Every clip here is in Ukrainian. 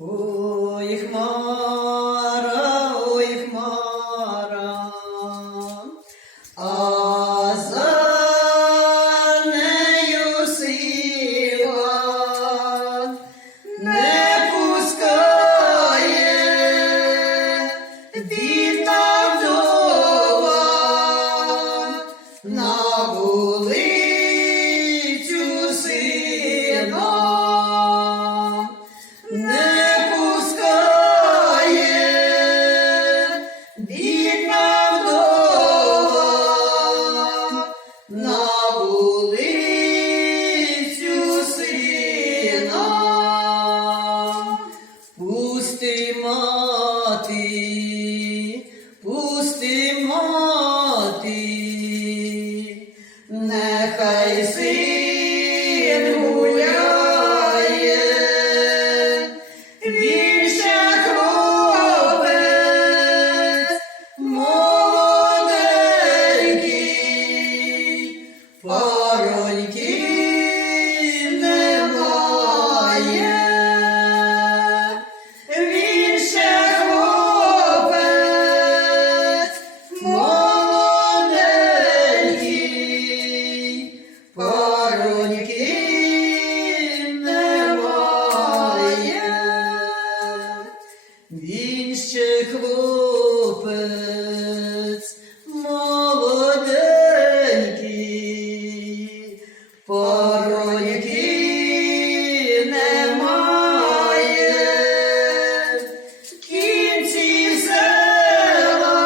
Ой, а за нею не пускає віта на вулиці. পথী Пороньки немає, в кінці села,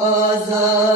azal